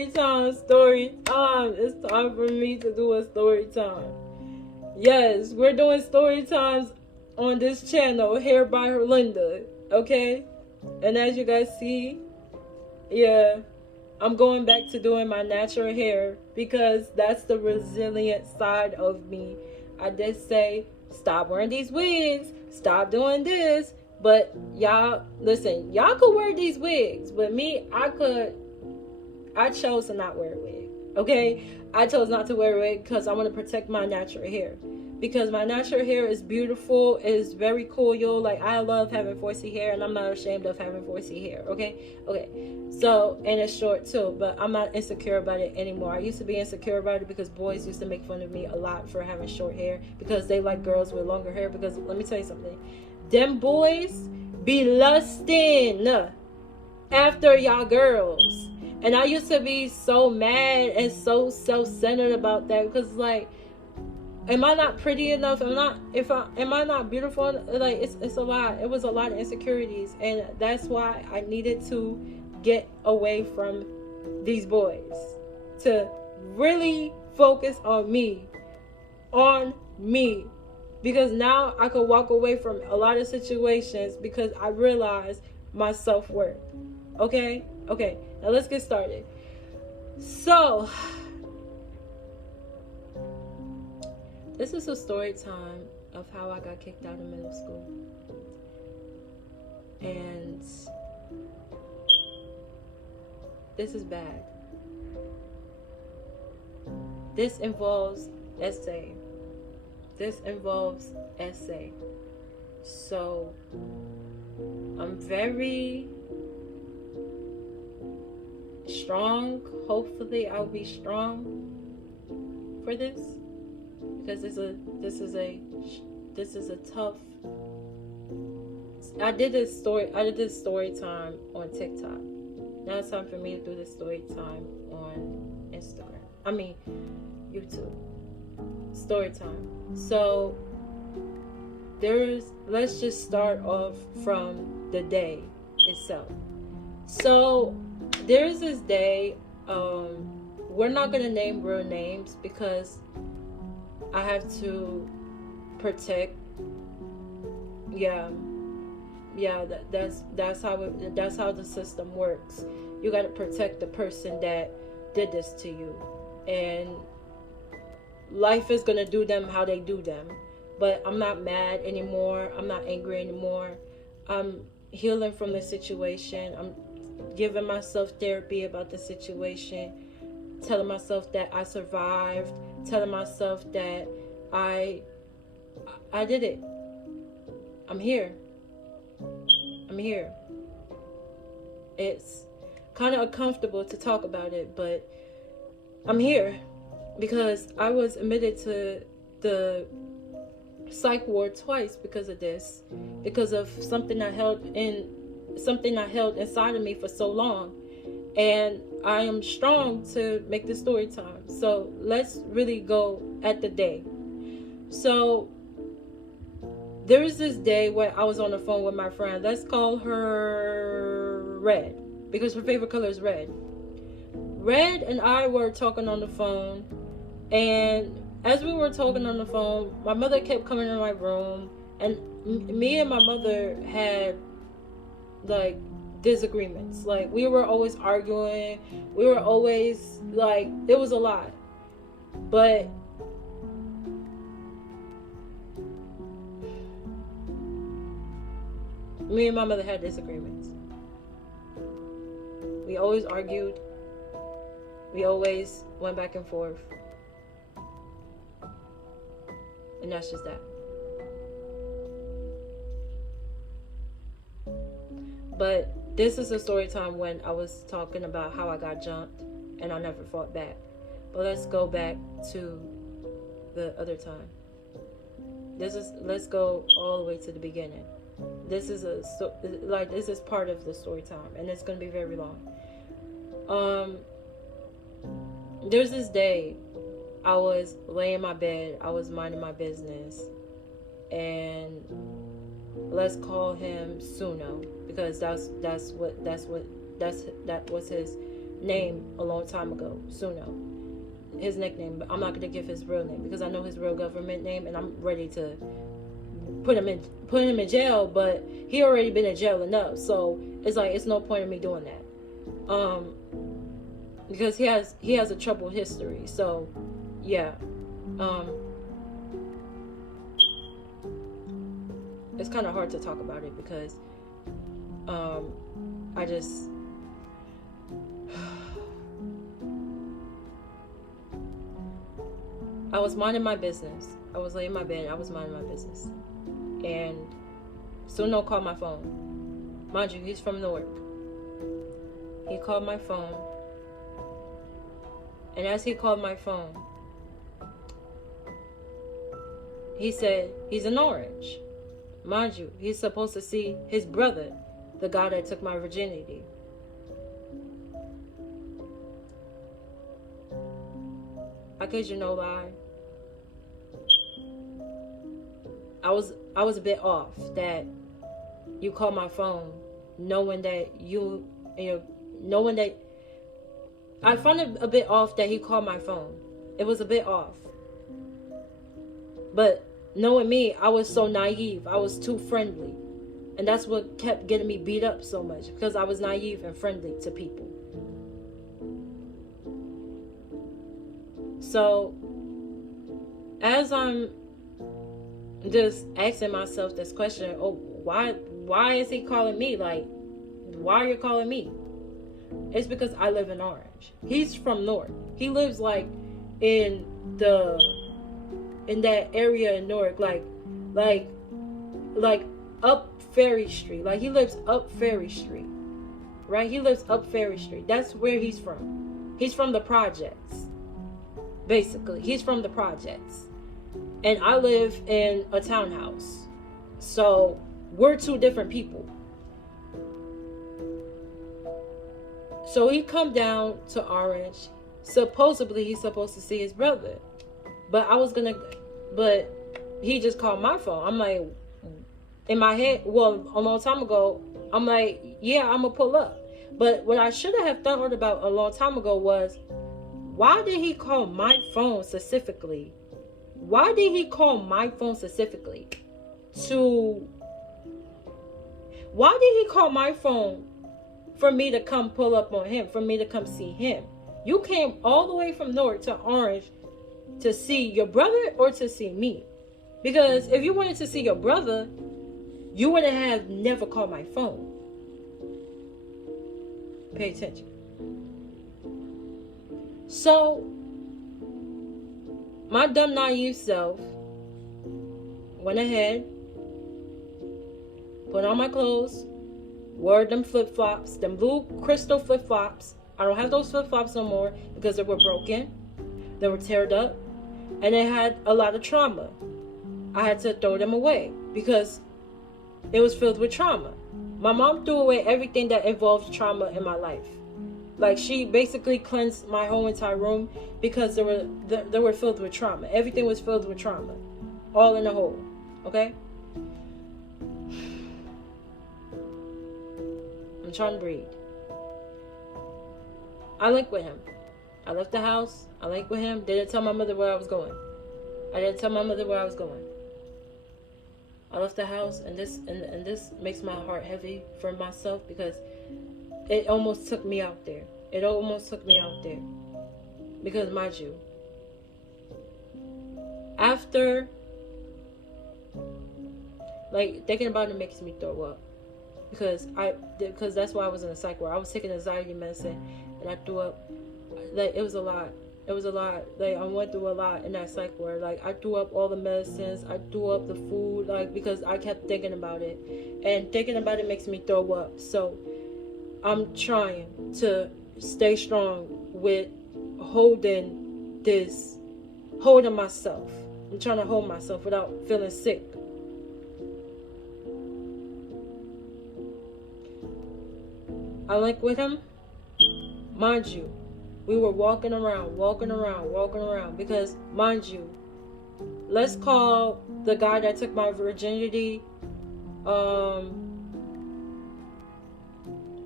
story time, story time. It's time for me to do a story time. Yes, we're doing story times on this channel, Hair by Herlinda. Okay? And as you guys see, yeah, I'm going back to doing my natural hair because that's the resilient side of me. I did say, stop wearing these wigs, stop doing this. But y'all, listen, y'all could wear these wigs. But me, I chose to not wear a wig. Okay? I chose not to wear a wig because I want to protect my natural hair. Because my natural hair is beautiful, it is very cool, yo. Like, I love having 4C hair, and I'm not ashamed of having 4C hair, okay? Okay, so, and it's short too, but I'm not insecure about it anymore. I used to be insecure about it because boys used to make fun of me a lot for having short hair because they like girls with longer hair. Because let me tell you something, them boys be lusting after y'all girls. And I used to be so mad and so self-centered about that because, like, am I not pretty enough? Am I not beautiful? Like, it's a lot. It was a lot of insecurities, and that's why I needed to get away from these boys to really focus on me, because now I could walk away from a lot of situations because I realized my self-worth. Okay, now let's get started. So this is a story time of how I got kicked out of middle school. And this is bad. This involves essay. So I'm very strong. Hopefully I'll be strong for this. Because this is a tough. I did this story time on TikTok. Now it's time for me to do this story time on Instagram. I mean, YouTube. Story time. So let's just start off from the day itself. So there's this day. We're not gonna name real names because I have to protect. That's how the system works. You got to protect the person that did this to you, and life is gonna do them how they do them. But I'm not mad anymore. I'm not angry anymore. I'm healing from the situation. I'm giving myself therapy about the situation, telling myself that I survived, telling myself that I did it. I'm here. It's kind of uncomfortable to talk about it, but I'm here because I was admitted to the psych ward twice because of this, because of something I held inside of me for so long. And I am strong to make this story time. So let's really go at the day. So there was this day where I was on the phone with my friend. Let's call her Red, because her favorite color is red. Red and I were talking on the phone, and as we were talking on the phone, my mother kept coming in my room, and me and my mother had like disagreements. Like, we were always arguing, we were always like, it was a lot. But me and my mother had disagreements. We always argued, we always went back and forth, and that's just that. But this is a story time when I was talking about how I got jumped and I never fought back. But let's go back to the other time. Let's go all the way to the beginning. This is part of the story time, and it's gonna be very long. There's this day I was laying in my bed, I was minding my business, and let's call him Suno, because that was his name a long time ago, Suno. His nickname, but I'm not going to give his real name because I know his real government name, and I'm ready to put him in jail, but he already been in jail enough, so it's like it's no point in me doing that, because he has a troubled history. So yeah, it's kind of hard to talk about it because I just I was minding my business. I was laying in my bed. I was minding my business. And Suno called my phone. Mind you, he's from Newark. He called my phone. And as he called my phone, he said he's in Orange. Mind you, he's supposed to see his brother, the guy that took my virginity. I kid you no lie. I was a bit off that you called my phone knowing that knowing that I found it a bit off that he called my phone. It was a bit off. But knowing me, I was so naive. I was too friendly. And that's what kept getting me beat up so much, because I was naive and friendly to people. So as I'm just asking myself this question, why is he calling me? Like, why are you calling me? It's because I live in Orange. He's from Newark. He lives like in that area in Newark, like up Ferry Street. Like, he lives up Ferry Street. Right? He lives up Ferry Street. That's where he's from. He's from the projects. Basically, he's from the projects. And I live in a townhouse. So we're two different people. So he come down to Orange. Supposedly he's supposed to see his brother. But he just called my phone. I'm like, in my head, well, a long time ago, I'm like, yeah, I'm gonna pull up. But what I should have thought about a long time ago was, why did he call my phone specifically? Why did he call my phone specifically why did he call my phone for me to come pull up on him, for me to come see him? You came all the way from Newark to Orange to see your brother or to see me? Because if you wanted to see your brother, you would have never called my phone. Pay attention. So, my dumb naive self went ahead, put on my clothes, wore them flip-flops, them blue crystal flip-flops. I don't have those flip-flops no more because they were broken, they were teared up, and they had a lot of trauma. I had to throw them away because it was filled with trauma. My mom threw away everything that involved trauma in my life. Like, she basically cleansed my whole entire room because they were filled with trauma. Everything was filled with trauma. All in a hole. Okay? I'm trying to breathe. I linked with him. I left the house. I linked with him. Didn't tell my mother where I was going. I didn't tell my mother where I was going. I left the house, and this makes my heart heavy for myself because it almost took me out there. It almost took me out there. Because, mind you, after, like, thinking about it makes me throw up. Because that's why I was in a psych ward. I was taking anxiety medicine, and I threw up. Like, it was a lot. It was a lot. Like, I went through a lot in that psych ward. Like, I threw up all the medicines. I threw up the food, like, because I kept thinking about it. And thinking about it makes me throw up. So I'm trying to stay strong with holding myself. I'm trying to hold myself without feeling sick. I linked with him. Mind you, we were walking around because, mind you, let's call the guy that took my virginity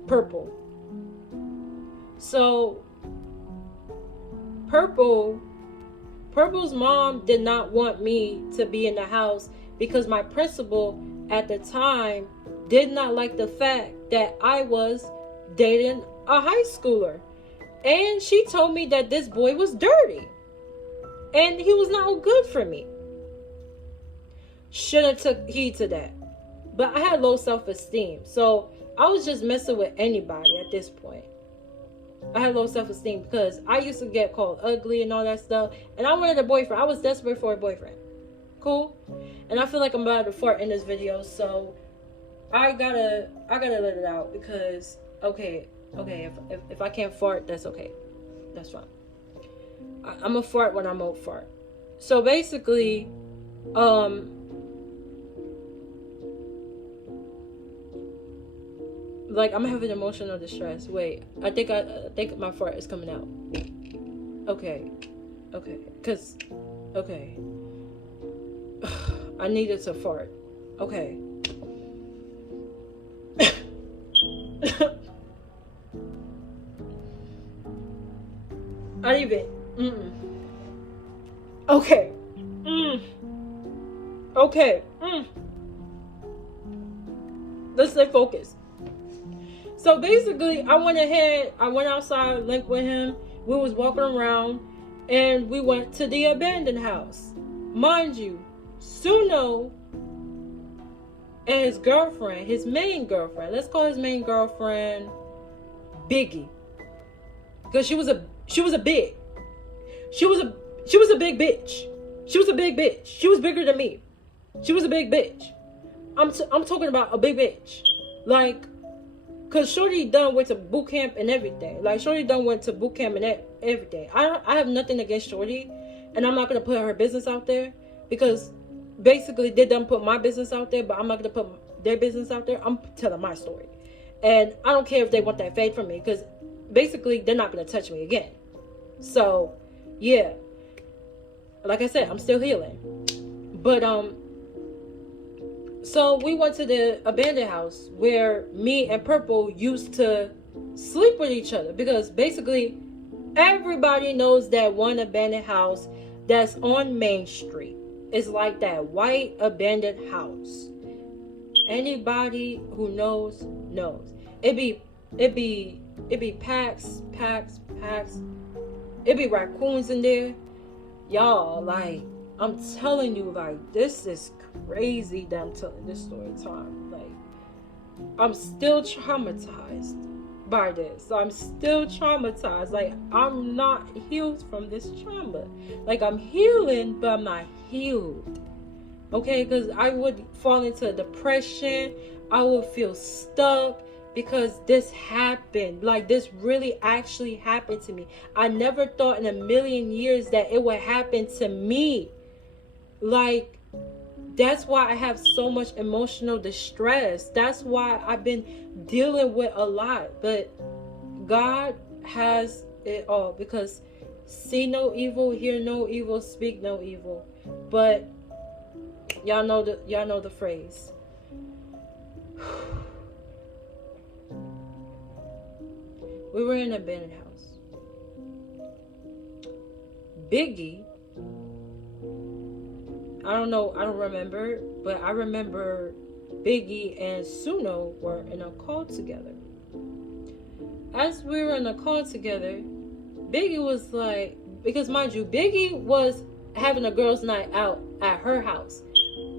Purple. So Purple's mom did not want me to be in the house because my principal at the time did not like the fact that I was dating a high schooler. And she told me that this boy was dirty. And he was not good for me. Should have took heed to that. But I had low self-esteem. So I was just messing with anybody at this point. I had low self-esteem because I used to get called ugly and all that stuff. And I wanted a boyfriend. I was desperate for a boyfriend. Cool? And I feel like I'm about to fart in this video. So I gotta let it out because, okay, if I can't fart, that's okay. That's fine. I'm a fart when I'm old fart. So basically, like I'm having emotional distress. Wait, I think my fart is coming out. Okay, I needed to fart. Okay. I even. Okay. Okay. Let's stay focused. So basically, I went outside, linked with him. We was walking around, and we went to the abandoned house. Mind you, Suno and his girlfriend, his main girlfriend, let's call his main girlfriend Biggie, because she was a big bitch. She was a big bitch. She was bigger than me. She was a big bitch. I'm talking about a big bitch, like. Cause Shorty done went to boot camp and everything. Like Shorty done went to boot camp and everything. I have nothing against Shorty, and I'm not gonna put her business out there because basically they done put my business out there, but I'm not gonna put their business out there. I'm telling my story, and I don't care if they want that fade from me because basically they're not gonna touch me again. So yeah, like I said, I'm still healing, but So we went to the abandoned house where me and Purple used to sleep with each other because basically everybody knows that one abandoned house that's on Main Street. It's like that white abandoned house. Anybody who knows. It be packs. It be raccoons in there. Y'all, like, I'm telling you, like, this is crazy that I'm telling this story time. Like, I'm still traumatized by this. I'm still traumatized. Like, I'm not healed from this trauma. Like, I'm healing, but I'm not healed. Okay, because I would fall into depression. I would feel stuck because this happened. Like, this really actually happened to me. I never thought in a million years that it would happen to me. Like, that's why I have so much emotional distress. That's why I've been dealing with a lot. But God has it all, because see no evil, hear no evil, speak no evil. But y'all know the phrase. We were in an abandoned house. Biggie, I don't remember, but I remember Biggie and Suno were in a call together. As we were in a call together, Biggie was like, because mind you, Biggie was having a girls' night out at her house.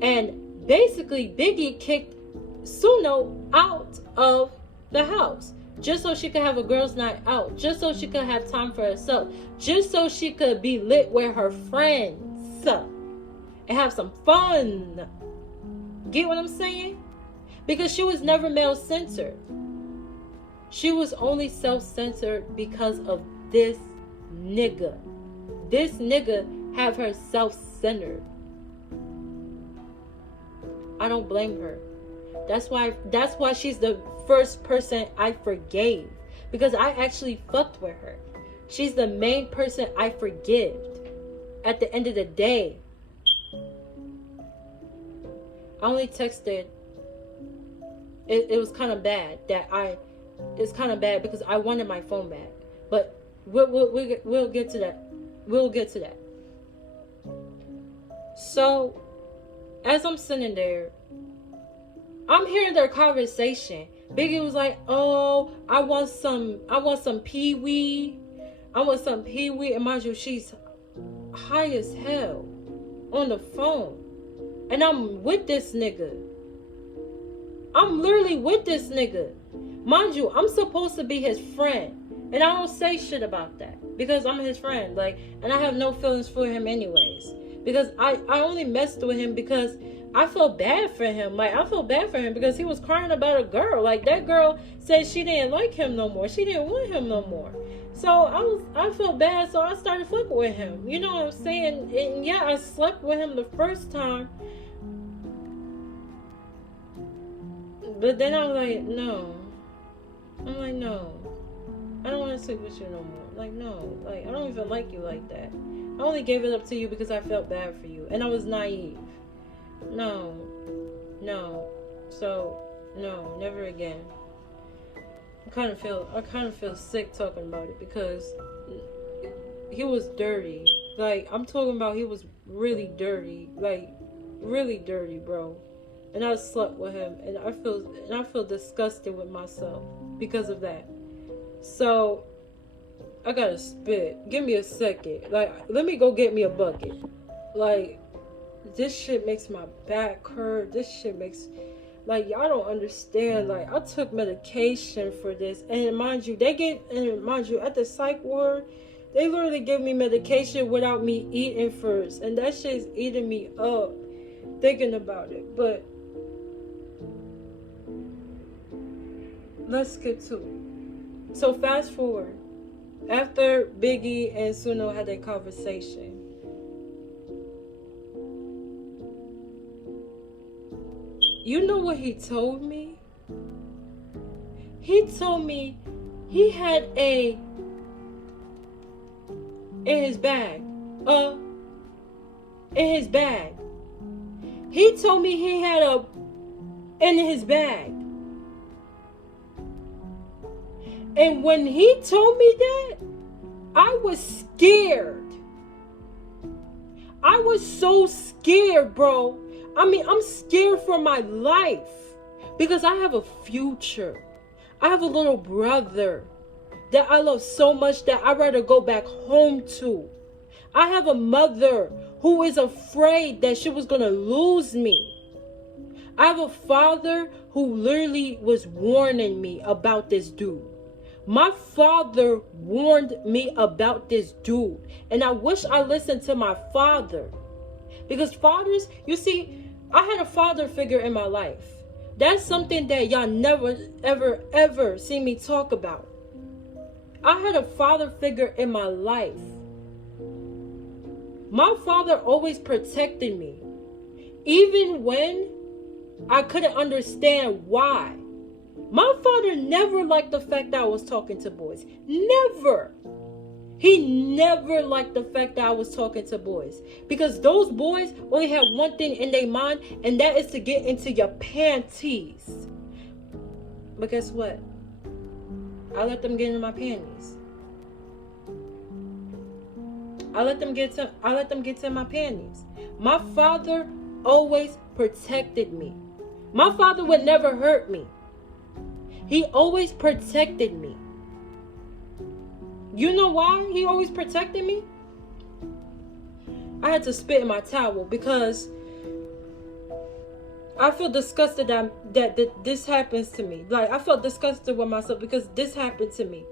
And basically, Biggie kicked Suno out of the house just so she could have a girls' night out, just so she could have time for herself, just so she could be lit with her friends and have some fun. Get what I'm saying? Because she was never male-centered. She was only self-centered because of this nigga. This nigga have her self-centered. I don't blame her. That's why she's the first person I forgave, because I actually fucked with her. She's the main person I forgive at the end of the day. I only texted. It was kind of bad that it's kind of bad because I wanted my phone back. We'll get to that. We'll get to that. So, as I'm sitting there, I'm hearing their conversation. Biggie was like, "Oh, I want some Pee-wee. I want some Pee-wee." And mind you, she's high as hell on the phone. And I'm with this nigga. I'm literally with this nigga. Mind you, I'm supposed to be his friend. And I don't say shit about that. Because I'm his friend. Like, and I have no feelings for him anyways. Because I only messed with him because I felt bad for him. Like, I felt bad for him because he was crying about a girl. Like, that girl said she didn't like him no more. She didn't want him no more. So I felt bad, so I started fucking with him. You know what I'm saying? And yeah, I slept with him the first time. But then I was like, no. I'm like, no. I don't want to sleep with you no more. Like, no. Like, I don't even like you like that. I only gave it up to you because I felt bad for you. And I was naive. No. So, no, never again. I kind of feel sick talking about it because he was dirty. Like, I'm talking about he was really dirty. Like, really dirty, bro. And I slept with him, and I feel disgusted with myself because of that. So I gotta spit. Give me a second. Like, let me go get me a bucket. Like, this shit makes my back hurt. This shit makes, like, y'all don't understand. Like, I took medication for this, and mind you, at the psych ward, they literally gave me medication without me eating first, and that shit's eating me up thinking about it. But let's get to it. So fast forward. After Biggie and Suno had their conversation, you know what he told me? He told me he had in his bag. He told me he had in his bag. And when he told me that, I was scared. I was so scared, bro. I mean, I'm scared for my life. Because I have a future. I have a little brother that I love so much that I'd rather go back home to. I have a mother who is afraid that she was going to lose me. I have a father who literally was warning me about this dude. My father warned me about this dude. And I wish I listened to my father. Because fathers, you see, I had a father figure in my life. That's something that y'all never, ever, ever see me talk about. I had a father figure in my life. My father always protected me. Even when I couldn't understand why. My father never liked the fact that I was talking to boys. Never. He never liked the fact that I was talking to boys. Because those boys only had one thing in their mind, and that is to get into your panties. But guess what? I let them get into my panties. I let them get to my panties. My father always protected me. My father would never hurt me. He always protected me. You know why he always protected me? I had to spit in my towel because I feel disgusted that this happens to me. Like, I felt disgusted with myself because this happened to me.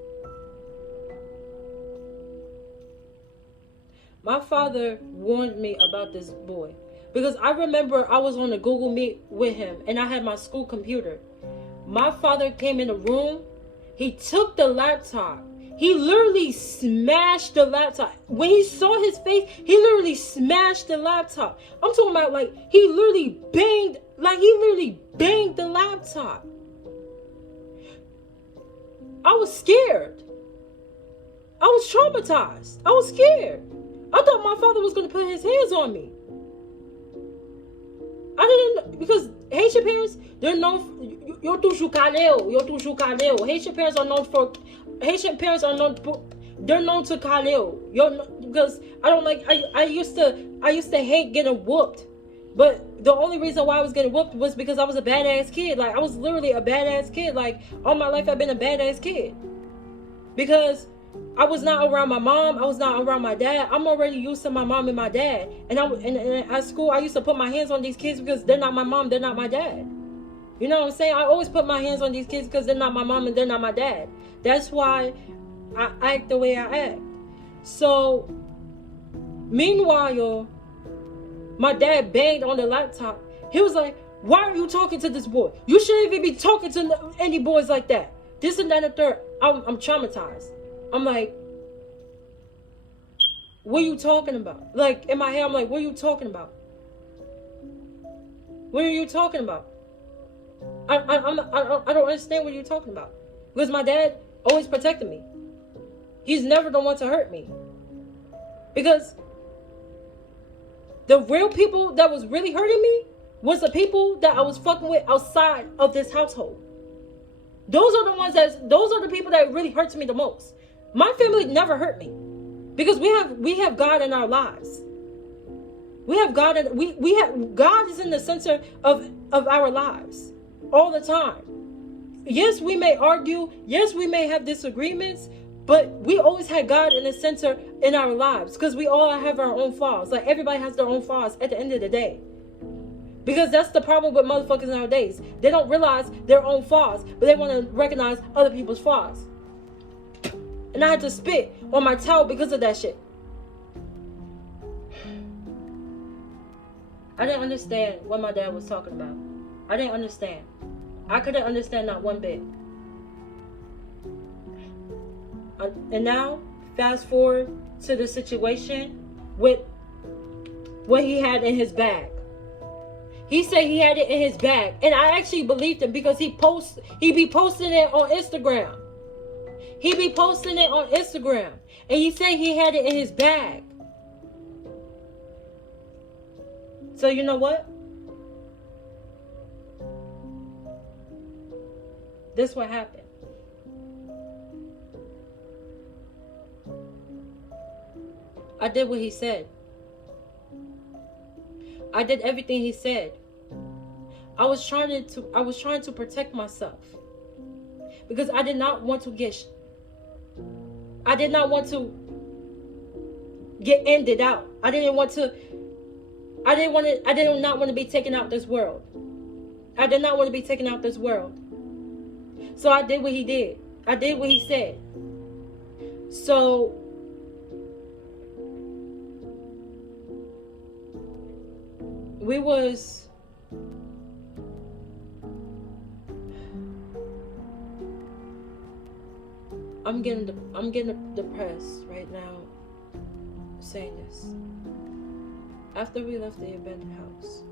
My father warned me about this boy. Because I remember I was on a Google Meet with him and I had my school computer. My father came in the room. He took the laptop. He literally smashed the laptop. When he saw his face, he literally smashed the laptop. I'm talking about, like, he literally banged the laptop. I was scared. I was traumatized. I was scared. I thought my father was going to put his hands on me. I didn't, because Haitian parents, they're known for, yo toujours calé. Haitian parents are known for They're known to Khalil. Because I used to hate getting whooped. But the only reason why I was getting whooped was because I was a badass kid. Like, I was literally a badass kid. Like, all my life I've been a badass kid. Because I was not around my mom. I was not around my dad. I'm already used to my mom and my dad. And at school, I used to put my hands on these kids because they're not my mom. They're not my dad. You know what I'm saying? I always put my hands on these kids because they're not my mom and they're not my dad. That's why I act the way I act. So, meanwhile, my dad banged on the laptop. He was like, why are you talking to this boy? You shouldn't even be talking to any boys like that. This and that and the third. I'm traumatized. I'm like, what are you talking about? Like, in my head, I'm like, what are you talking about? What are you talking about? I don't understand what you're talking about. Because my dad always protected me. He's never the one to hurt me. Because the real people that was really hurting me was the people that I was fucking with outside of this household. Those are the people that really hurts me the most. My family never hurt me. Because we have God in our lives. We have God and God is in the center of our lives all the time. Yes, we may argue. Yes, we may have disagreements. But we always had God in the center in our lives. Because we all have our own flaws. Like, everybody has their own flaws at the end of the day. Because that's the problem with motherfuckers nowadays. They don't realize their own flaws. But they want to recognize other people's flaws. And I had to spit on my towel because of that shit. I didn't understand what my dad was talking about. I didn't understand. I couldn't understand not one bit. And now, fast forward to the situation with what he had in his bag. He said he had it in his bag. And I actually believed him because he be posting it on Instagram. He be posting it on Instagram. And he said he had it in his bag. So you know what? This what happened. I did what he said. I did everything he said. I was trying to protect myself. Because I did not want to get ended out. I did not want to be taken out this world. I did not want to be taken out this world. So I did what he did. I did what he said. So I'm getting depressed right now saying this. After we left the abandoned house.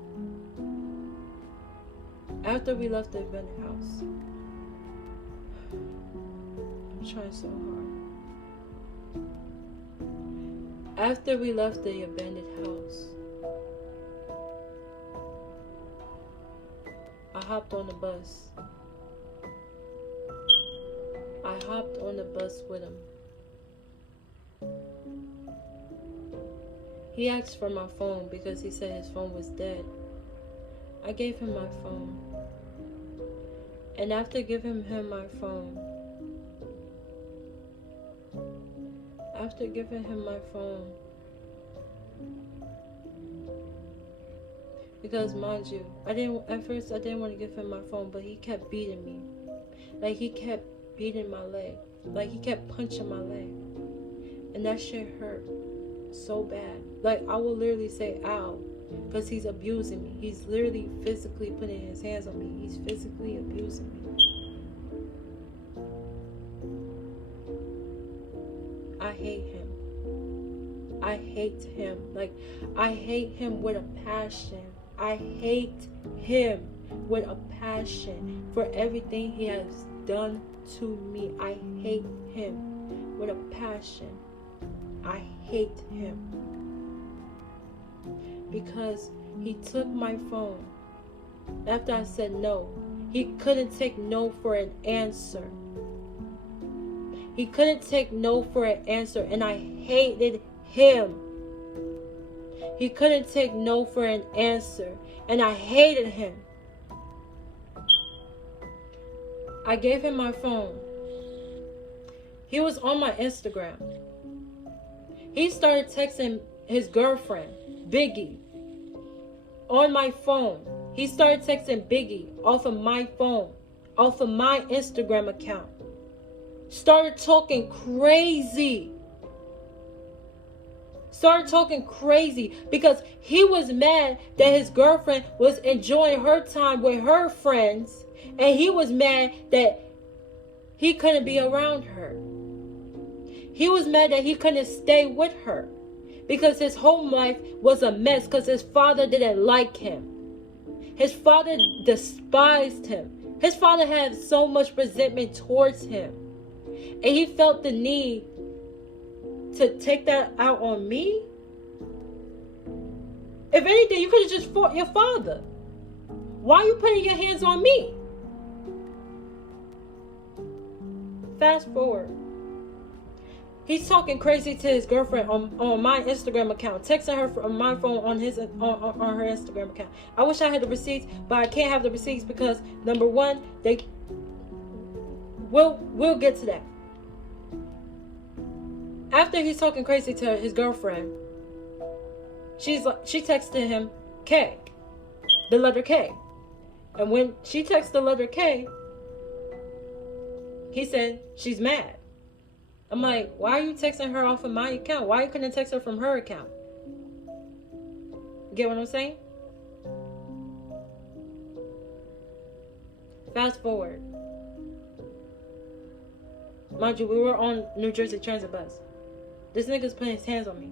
I'm trying so hard. After we left the abandoned house, I hopped on the bus. I hopped on the bus with him. He asked for my phone because he said his phone was dead. I gave him my phone. And after giving him my phone, because mind you, at first I didn't want to give him my phone, but he kept beating me. Like, he kept beating my leg. Like, he kept punching my leg. And that shit hurt so bad. Like, I will literally say ow, because he's abusing me. He's literally physically putting his hands on me. He's physically abusing me. I hate him. I hate him. Like, I hate him with a passion. I hate him with a passion for everything he has done to me. I hate him with a passion. I hate him because he took my phone after I said no. He couldn't take no for an answer. He couldn't take no for an answer, and I hated him. He couldn't take no for an answer, and I hated him. I gave him my phone. He was on my Instagram. He started texting his girlfriend, Biggie, on my phone. He started texting Biggie off of my phone, off of my Instagram account. Started talking crazy. Started talking crazy because he was mad that his girlfriend was enjoying her time with her friends, and he was mad that he couldn't be around her. He was mad that he couldn't stay with her because his home life was a mess because his father didn't like him. His father despised him. His father had so much resentment towards him. And he felt the need to take that out on me. If anything, you could have just fought your father. Why are you putting your hands on me? Fast forward. He's talking crazy to his girlfriend on my Instagram account, texting her from my phone on her Instagram account. I wish I had the receipts, but I can't have the receipts because number one, we'll get to that. After he's talking crazy to his girlfriend, she texted him K, the letter K. And when she texted the letter K, he said she's mad. I'm like, why are you texting her off of my account? Why you couldn't text her from her account? Get what I'm saying? Fast forward. Mind you, we were on New Jersey Transit bus. This nigga's putting his hands on me.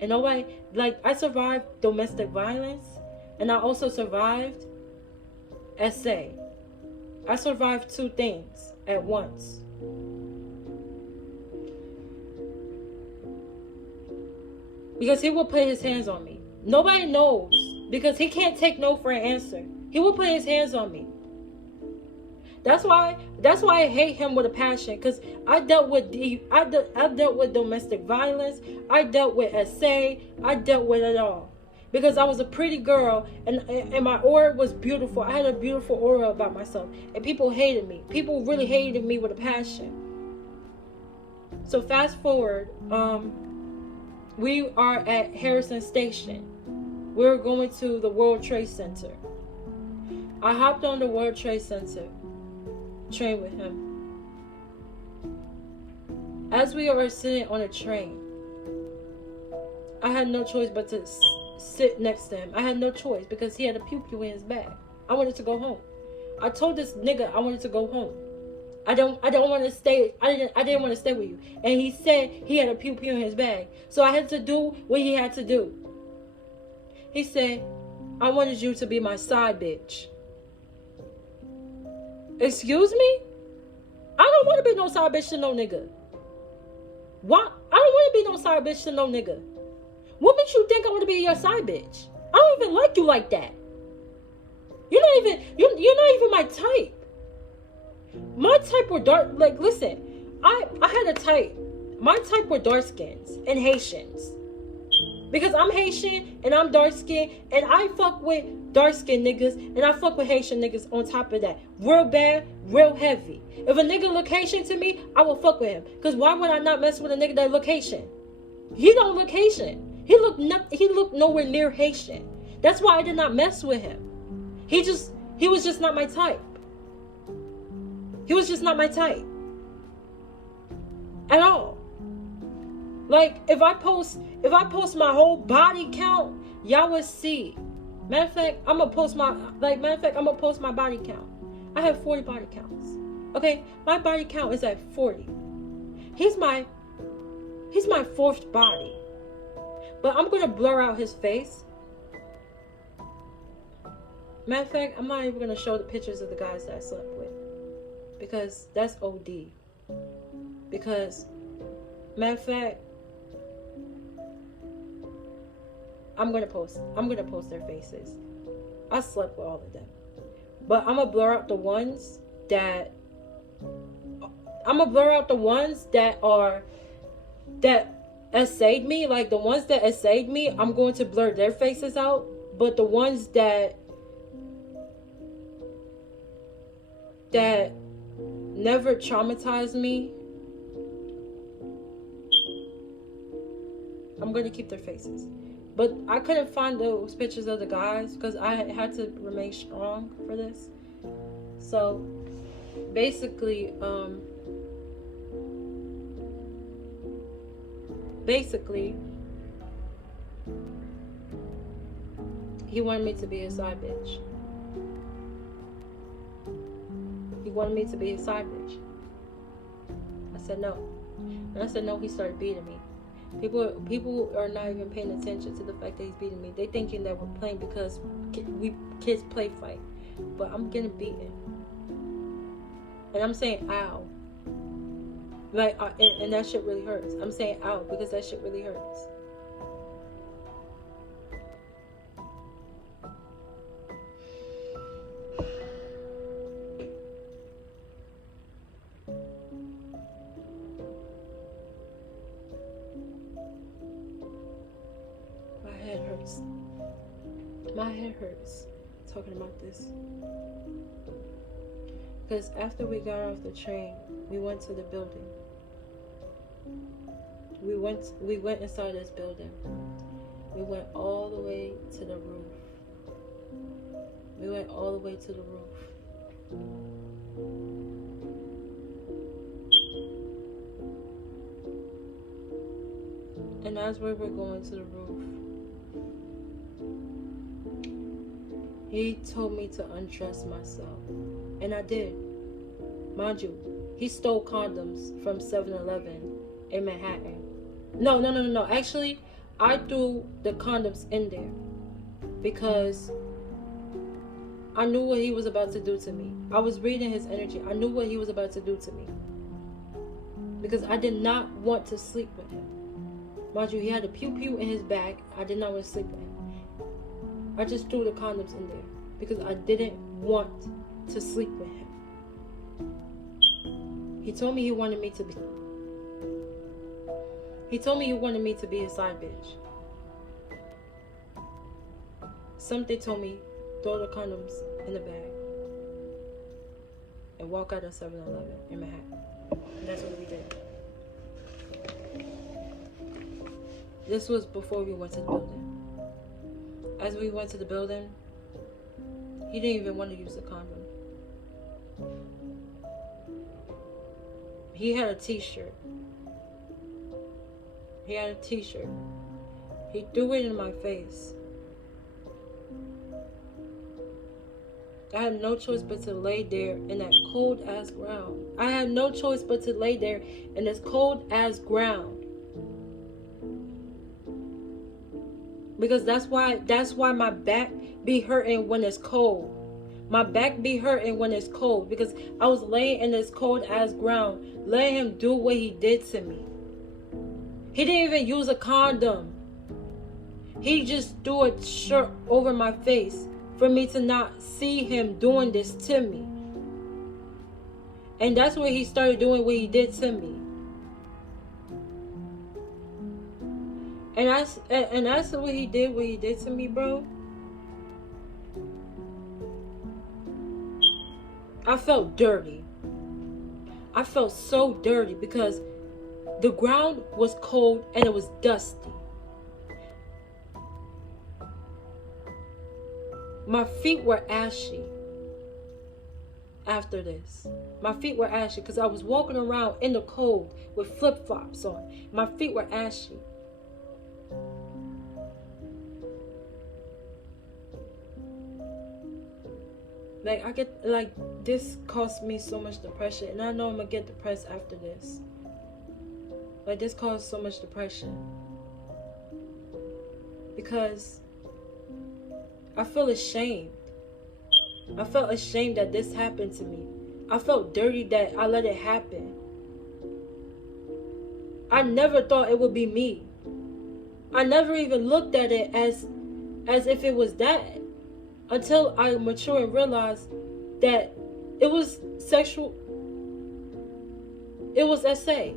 And nobody, like, I survived domestic violence. And I also survived SA. I survived 2 things at once. Because he will put his hands on me. Nobody knows. Because he can't take no for an answer. He will put his hands on me. That's why I hate him with a passion. Because I dealt with domestic violence. I dealt with SA. I dealt with it all. Because I was a pretty girl and my aura was beautiful. I had a beautiful aura about myself. And people hated me. People really hated me with a passion. So fast forward, we are at Harrison Station. We're going to the World Trade Center. I hopped on the World Trade Center train with him. As we were sitting on a train, I had no choice but to sit next to him. I had no choice because he had a pew-pew in his bag. I wanted to go home. I told this nigga I wanted to go home. I don't want to stay. I didn't want to stay with you. And he said he had a pew-pew in his bag. So I had to do what he had to do. He said, I wanted you to be my side bitch. Excuse me? I don't want to be no side bitch to no nigga. What? I don't want to be no side bitch to no nigga. What makes you think I want to be your side bitch? I don't even like you like that. You're not even my type. My type were dark. Like, listen, I had a type. My type were dark skins and Haitians. Because I'm Haitian and I'm dark skinned and I fuck with dark skinned niggas and I fuck with Haitian niggas on top of that. Real bad, real heavy. If a nigga look Haitian to me, I will fuck with him. Because why would I not mess with a nigga that look Haitian? He don't look Haitian. He looked nowhere near Haitian. That's why I did not mess with him. He was just not my type. He was just not my type. At all. Like, if I post my whole body count, y'all would see. Matter of fact, I'm gonna post my body count. I have 40 body counts. Okay? My body count is at 40. He's my 4th body. But I'm gonna blur out his face. Matter of fact, I'm not even gonna show the pictures of the guys that I slept with. Because that's OD. Because, matter of fact, I'm gonna post their faces. I slept with all of them. But I'm gonna blur out the ones that I'm gonna blur out the ones that essayed me. Like the ones that essayed me, I'm going to blur their faces out. But the ones that never traumatized me, I'm going to keep their faces. But I couldn't find those pictures of the guys because I had to remain strong for this. So basically, he wanted me to be his side bitch. He wanted me to be his side bitch. I said no. And I said no, he started beating me. People are not even paying attention to the fact that he's beating me. They thinking that we're playing because kids play fight. But I'm getting beaten. And I'm saying ow. Like, and that shit really hurts. I'm saying ow because that shit really hurts. My head hurts talking about this. Because after we got off the train, we went to the building. We went inside this building. We went all the way to the roof. We went all the way to the roof. And as we were going to the roof, he told me to undress myself. And I did. Mind you, he stole condoms from 7-Eleven in Manhattan. No. Actually, I threw the condoms in there because I knew what he was about to do to me. I was reading his energy. I knew what he was about to do to me. Because I did not want to sleep with him. Mind you, he had a pew-pew in his bag. I did not want to sleep with him. I just threw the condoms in there because I didn't want to sleep with him. He told me he wanted me to be his side bitch. Something told me, throw the condoms in the bag and walk out of 7-Eleven in Manhattan. And that's what we did. This was before we went to the building. As we went to the building, he didn't even want to use the condom. He had a t-shirt. He threw it in my face. I had no choice but to lay there in that cold ass ground. Because that's why my back be hurting when it's cold. My back be hurting when it's cold. Because I was laying in this cold ass ground, letting him do what he did to me. He didn't even use a condom. He just threw a shirt over my face for me to not see him doing this to me. And that's where he started doing what he did to me. And that's what he did to me, bro. I felt dirty. I felt so dirty because the ground was cold and it was dusty. My feet were ashy after this. My feet were ashy because I was walking around in the cold with flip-flops on. My feet were ashy. This caused me so much depression, and I know I'm gonna get depressed after this. This caused so much depression because I feel ashamed. I felt ashamed that this happened to me. I felt dirty that I let it happen. I never thought it would be me. I never even looked at it as if it was that until I matured and realized that it was sexual. It was SA.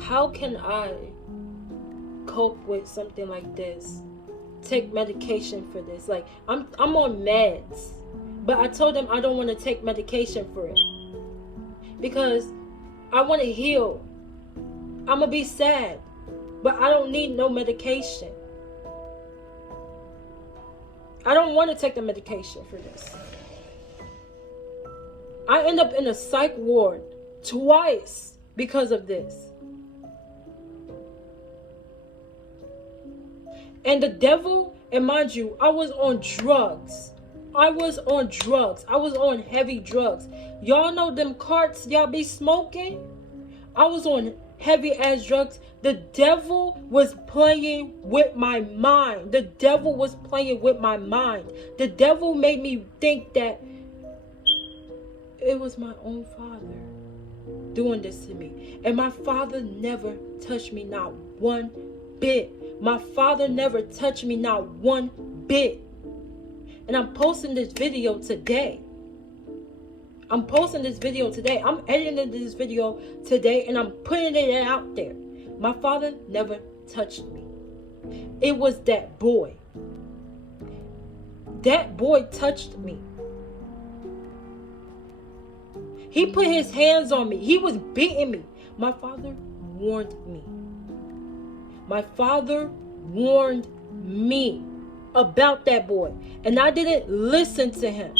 How can I cope with something like this? Take medication for this? Like, I'm on meds, but I told them I don't want to take medication for it because I want to heal. I'm gonna be sad, but I don't need no medication. I don't want to take the medication for this. I end up in a psych ward twice because of this. And the devil, and mind you, I was on drugs. I was on heavy drugs. Y'all know them carts y'all be smoking? I was on heavy ass drugs. The devil was playing with my mind. The devil was playing with my mind. The devil made me think that it was my own father doing this to me. And my father never touched me, not one bit. My father never touched me, not one bit. And I'm posting this video today. I'm editing this video today, and I'm putting it out there. My father never touched me. It was that boy. That boy touched me. He put his hands on me. He was beating me. My father warned me. My father warned me about that boy, and I didn't listen to him.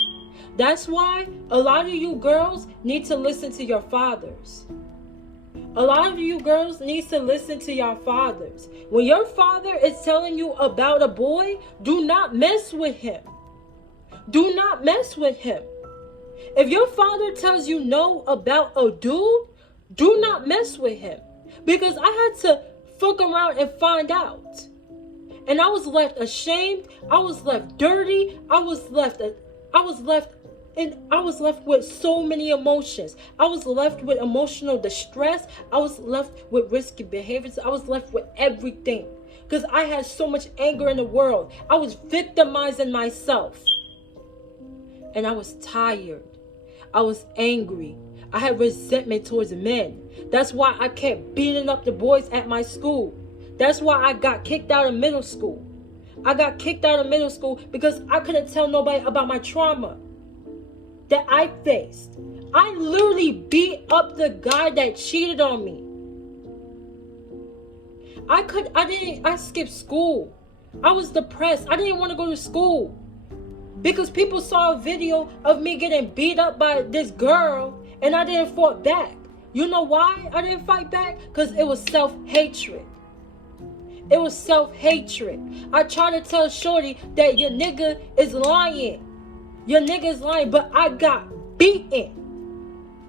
That's why a lot of you girls need to listen to your fathers. A lot of you girls need to listen to your fathers. When your father is telling you about a boy, do not mess with him. Do not mess with him. If your father tells you no about a dude, do not mess with him. Because I had to fuck around and find out. And I was left ashamed. I was left dirty. I was left with so many emotions. I was left with emotional distress. I was left with risky behaviors. I was left with everything. Because I had so much anger in the world. I was victimizing myself. And I was tired. I was angry. I had resentment towards men. That's why I kept beating up the boys at my school. That's why I got kicked out of middle school. I got kicked out of middle school because I couldn't tell nobody about my trauma that I faced. I literally beat up the guy that cheated on me. I skipped school. I was depressed. I didn't want to go to school because people saw a video of me getting beat up by this girl and I didn't fight back. You know why I didn't fight back? Because it was self-hatred. It was self-hatred. I tried to tell Shorty that your nigga is lying. Your nigga is lying, but I got beaten.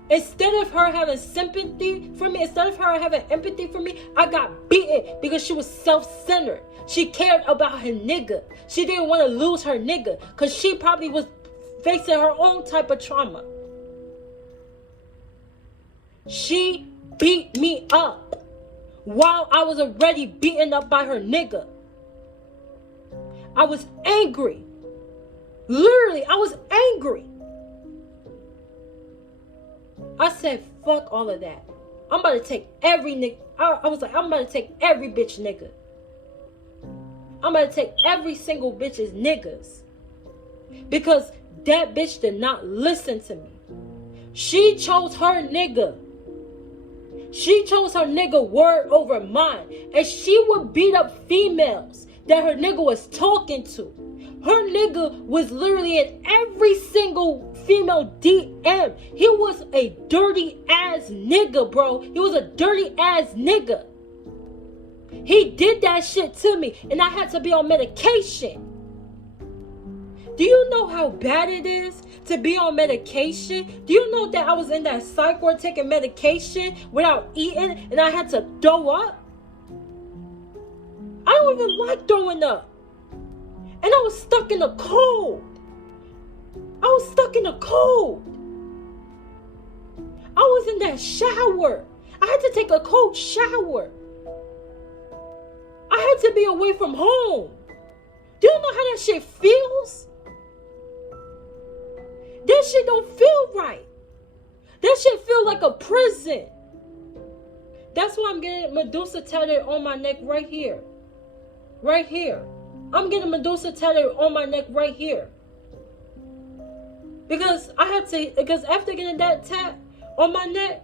Instead of her having sympathy for me, instead of her having empathy for me, I got beaten because she was self-centered. She cared about her nigga. She didn't want to lose her nigga because she probably was facing her own type of trauma. She beat me up while I was already beaten up by her nigga. I was angry. Literally, I was angry. I said, fuck all of that. I'm about to take every nigga. I was like, I'm about to take every bitch nigga. I'm about to take every single bitch's niggas. Because that bitch did not listen to me. She chose her nigga. She chose her nigga word over mine. And she would beat up females that her nigga was talking to. Her nigga was literally in every single female DM. He was a dirty ass nigga, bro. He was a dirty ass nigga. He did that shit to me and I had to be on medication. Do you know how bad it is to be on medication? Do you know that I was in that psych ward taking medication without eating and I had to throw up? I don't even like throwing up. And I was stuck in the cold. I was in that shower. I had to take a cold shower. I had to be away from home. Do you know how that shit feels? That shit don't feel right. That shit feel like a prison. That's why I'm getting Medusa tattooed on my neck right here. Right here. I'm getting Medusa tattooed on my neck right here. Because after getting that tat on my neck,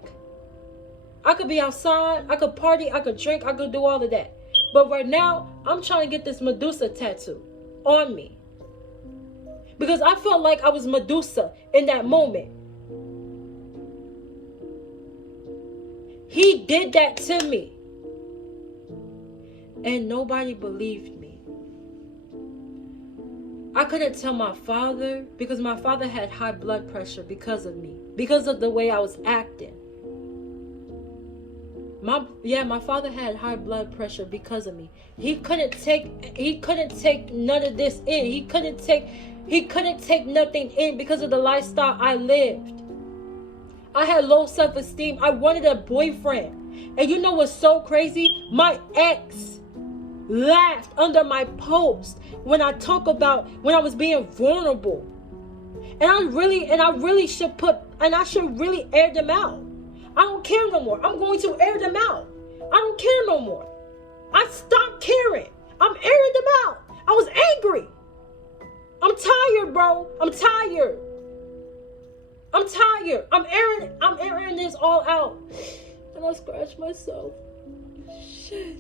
I could be outside, I could party, I could drink, I could do all of that. But right now, I'm trying to get this Medusa tattoo on me. Because I felt like I was Medusa in that moment. He did that to me. And nobody believed me. I couldn't tell my father because my father had high blood pressure because of me. Because of the way I was acting. My father had high blood pressure because of me. He couldn't take none of this in. He couldn't take nothing in because of the lifestyle I lived. I had low self-esteem. I wanted a boyfriend. And you know what's so crazy? My ex laughed under my post when I talk about when I was being vulnerable. And I should really air them out. I don't care no more. I'm going to air them out. I don't care no more. I stopped caring. I'm airing them out. I was angry. I'm tired, bro. I'm tired. I'm airing this all out. And I scratch myself. Shit.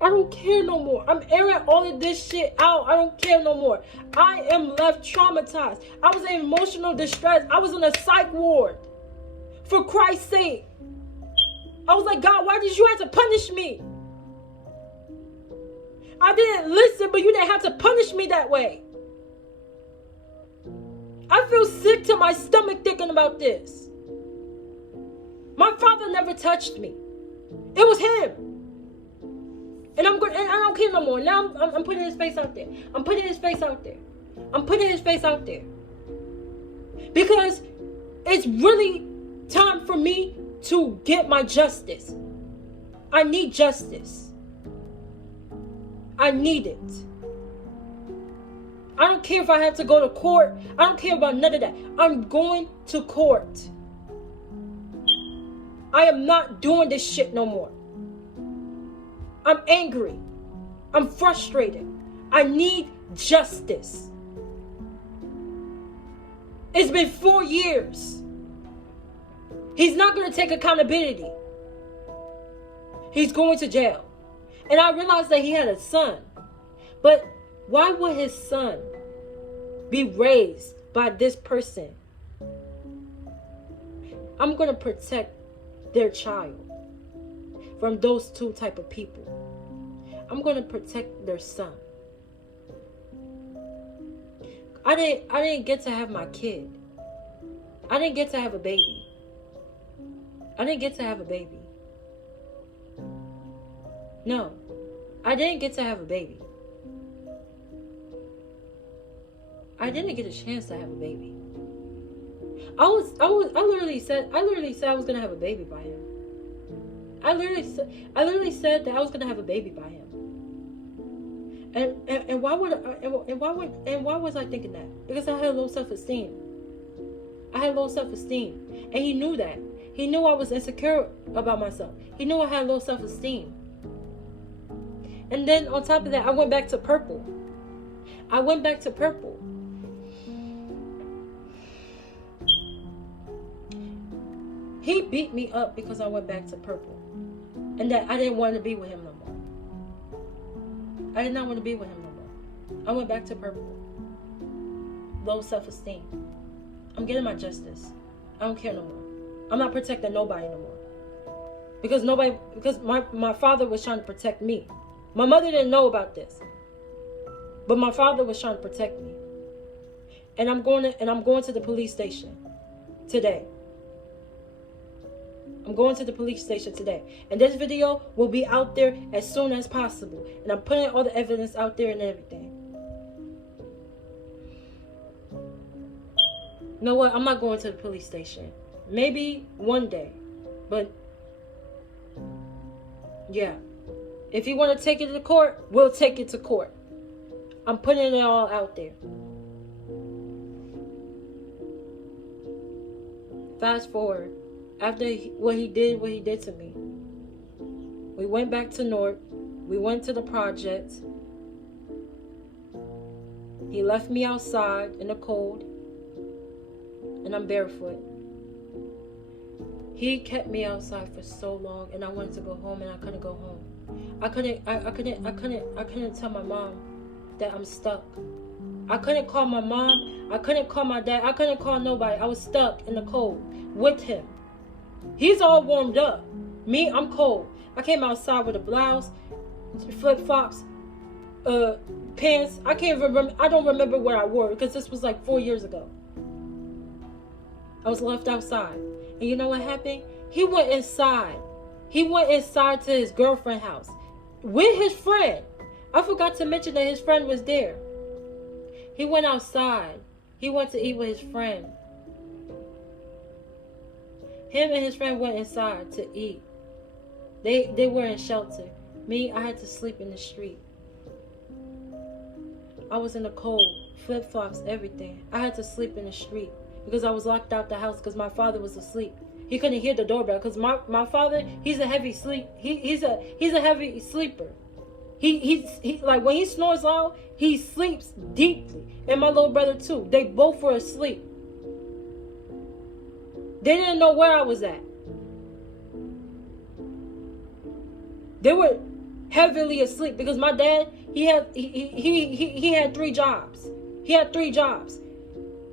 I don't care no more. I'm airing all of this shit out. I don't care no more. I am left traumatized. I was in emotional distress. I was in a psych ward. For Christ's sake. I was like, God, why did you have to punish me? I didn't listen, but you didn't have to punish me that way. I feel sick to my stomach thinking about this. My father never touched me. It was him. And I don't care no more. Now I'm putting his face out there. I'm putting his face out there. Because it's really time for me to get my justice. I need justice. I need it. I don't care if I have to go to court. I don't care about none of that. I'm going to court. I am not doing this shit no more. I'm angry. I'm frustrated. I need justice. It's been 4 years. He's not going to take accountability. He's going to jail. And I realized that he had a son. But why would his son be raised by this person? I'm going to protect their child from those two type of people. I'm going to protect their son. I didn't get to have my kid. I didn't get to have a baby. No, I didn't get to have a baby. I didn't get a chance to have a baby. I literally said I was gonna have a baby by him. I literally said that I was gonna have a baby by him. And why was I thinking that? Because I had low self-esteem. And he knew that. He knew I was insecure about myself. He knew I had low self-esteem. And then on top of that, I went back to purple. He beat me up because I went back to purple. And that I didn't want to be with him no more. I did not want to be with him no more. I went back to purple. Low self-esteem. I'm getting my justice. I don't care no more. I'm not protecting nobody no more. Because my father was trying to protect me. My mother didn't know about this. But my father was trying to protect me. And I'm going to the police station today. I'm going to the police station today. And this video will be out there as soon as possible. And I'm putting all the evidence out there and everything. You know what? I'm not going to the police station. Maybe one day. But yeah. If you want to take it to court, we'll take it to court. I'm putting it all out there. Fast forward. After what he did to me. We went back to North. We went to the projects. He left me outside in the cold. And I'm barefoot. He kept me outside for so long, and I wanted to go home, and I couldn't go home. I couldn't tell my mom that I'm stuck. I couldn't call my mom. I couldn't call my dad. I couldn't call nobody. I was stuck in the cold with him. He's all warmed up. Me, I'm cold. I came outside with a blouse, flip-flops, pants. I can't remember. I don't remember what I wore because this was like 4 years ago. I was left outside. And you know what happened? He went inside. He went inside to his girlfriend's house with his friend. I forgot to mention that his friend was there. He went outside. He went to eat with his friend. Him and his friend went inside to eat. They were in shelter. Me, I had to sleep in the street. I was in the cold, flip-flops, everything. I had to sleep in the street because I was locked out the house because my father was asleep. He couldn't hear the doorbell because my father, he's a heavy sleep. He's a heavy sleeper. He like when he snores loud, he sleeps deeply. And my little brother too. They both were asleep. They didn't know where I was at. They were heavily asleep because my dad, he had 3 jobs. He had 3 jobs.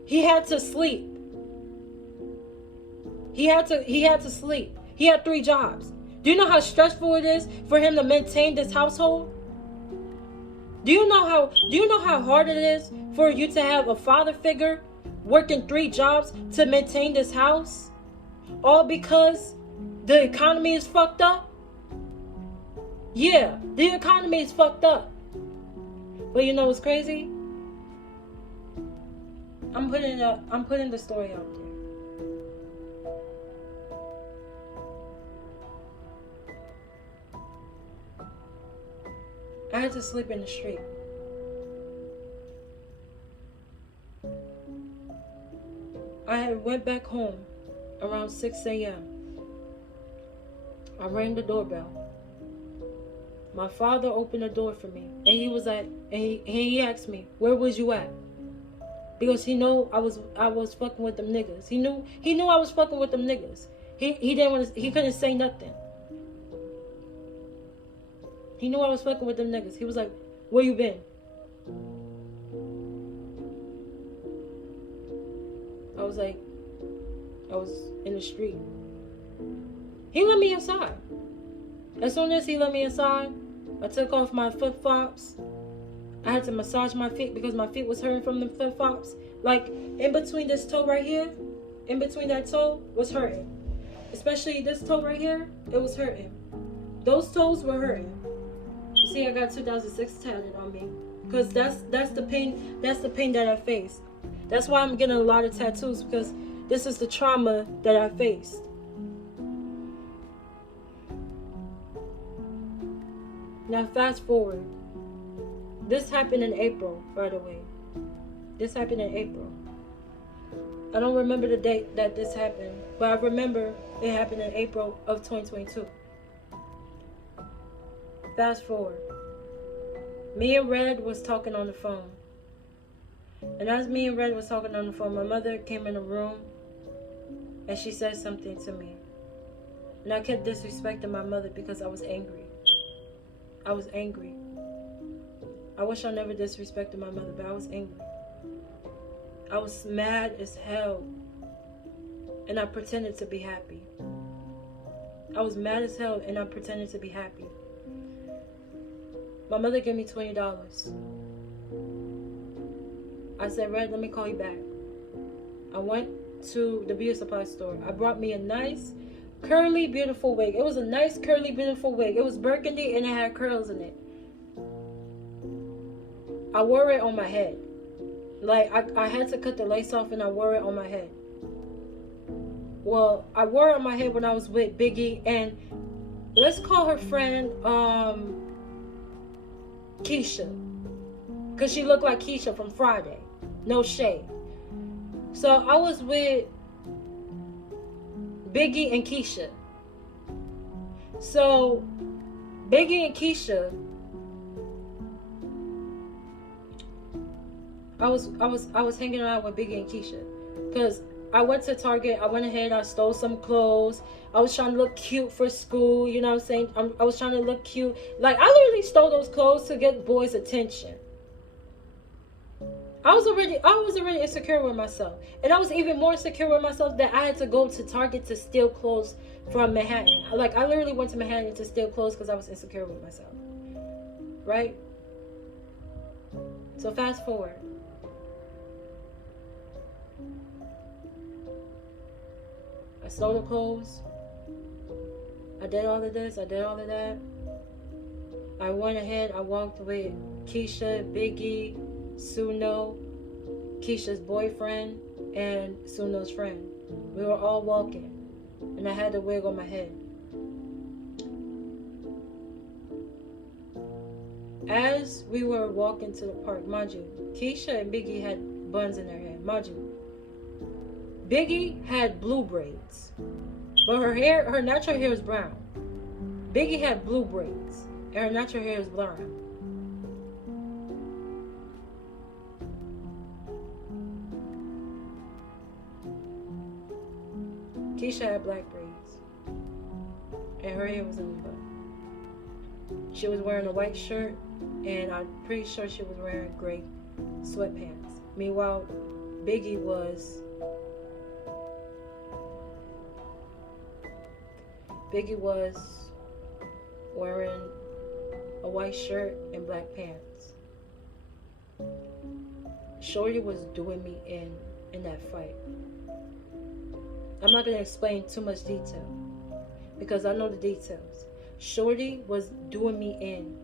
He had to sleep. He had to sleep. He had 3 jobs. Do you know how stressful it is for him to maintain this household? Do you know how hard it is for you to have a father figure working 3 jobs to maintain this house? All because the economy is fucked up? Yeah, the economy is fucked up. But you know what's crazy? I'm putting the story out there. I had to sleep in the street. I went back home around 6 a.m. I rang the doorbell. My father opened the door for me, and he asked me, "Where was you at?" Because he knew I was fucking with them niggas. He knew I was fucking with them niggas. He couldn't say nothing. He knew I was fucking with them niggas. He was like, "Where you been?" I was like, I was in the street. He let me inside. As soon as he let me inside, I took off my flip-flops. I had to massage my feet because my feet was hurting from the flip-flops. Like, in between this toe right here, in between that toe was hurting. Especially this toe right here, it was hurting. Those toes were hurting. You see, I got 2006 tatted on me. Because that's the pain that I faced. That's why I'm getting a lot of tattoos, because this is the trauma that I faced. Now fast forward. This happened in April, by the way. This happened in April. I don't remember the date that this happened, but I remember it happened in April of 2022. Fast forward. Me and Red was talking on the phone. And as me and Red was talking on the phone, my mother came in the room and she said something to me. And I kept disrespecting my mother because I was angry. I was angry. I wish I never disrespected my mother, but I was angry. I was mad as hell. And I pretended to be happy. I was mad as hell and I pretended to be happy. My mother gave me $20. I said, "Red, let me call you back." I went to the beauty supply store. I brought me a nice, curly, beautiful wig. It was a nice, curly, beautiful wig. It was burgundy and it had curls in it. I wore it on my head. Like, I had to cut the lace off and I wore it on my head. Well, I wore it on my head when I was with Biggie, and let's call her friend, Keisha. Because she looked like Keisha from Friday. No shade. So I was with Biggie and Keisha. So Biggie and Keisha, I was hanging around with Biggie and Keisha because I went to Target. I went ahead. I stole some clothes. I was trying to look cute for school. You know what I'm saying? I was trying to look cute. Like, I literally stole those clothes to get boys' attention. I was already insecure with myself, and I was even more insecure with myself that I had to go to Target to steal clothes from Manhattan. Like, I literally went to Manhattan to steal clothes because I was insecure with myself. Right? So fast forward. I stole the clothes. I did all of this. I did all of that. I went ahead. I walked with Keisha, Biggie, Suno, Keisha's boyfriend, and Suno's friend. We were all walking, and I had the wig on my head. As we were walking to the park, mind you, Keisha and Biggie had buns in their hair. Mind you, Biggie had blue braids, but her natural hair is brown. Biggie had blue braids, and her natural hair is brown. Keisha had black braids, and her hair was in the bun. She was wearing a white shirt, and I'm pretty sure she was wearing gray sweatpants. Meanwhile, Biggie was wearing a white shirt and black pants. Shorty was doing me in that fight. I'm not going to explain too much detail because I know the details. Shorty was doing me in.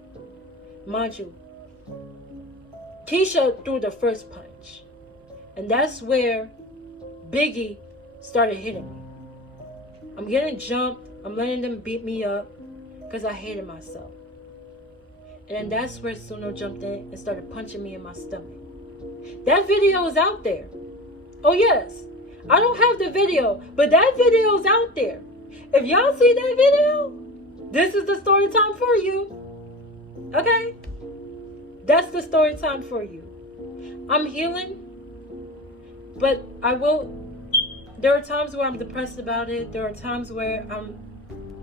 Mind you, Keisha threw the first punch. And that's where Biggie started hitting me. I'm getting jumped. I'm letting them beat me up because I hated myself. And then that's where Suno jumped in and started punching me in my stomach. That video is out there. Oh yes. I don't have the video, but that video is out there. If y'all see that video, this is the story time for you. Okay? That's the story time for you. I'm healing, but there are times where I'm depressed about it. There are times where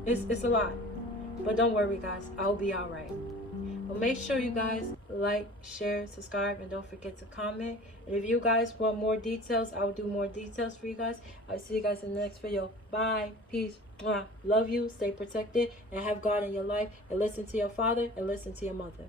it's a lot. But don't worry, guys. I'll be all right. Well, make sure you guys like, share, subscribe, and don't forget to comment. And if you guys want more details, I will do more details for you guys. I'll see you guys in the next video. Bye. Peace. Mwah. Love you. Stay protected. And have God in your life. And listen to your father and listen to your mother.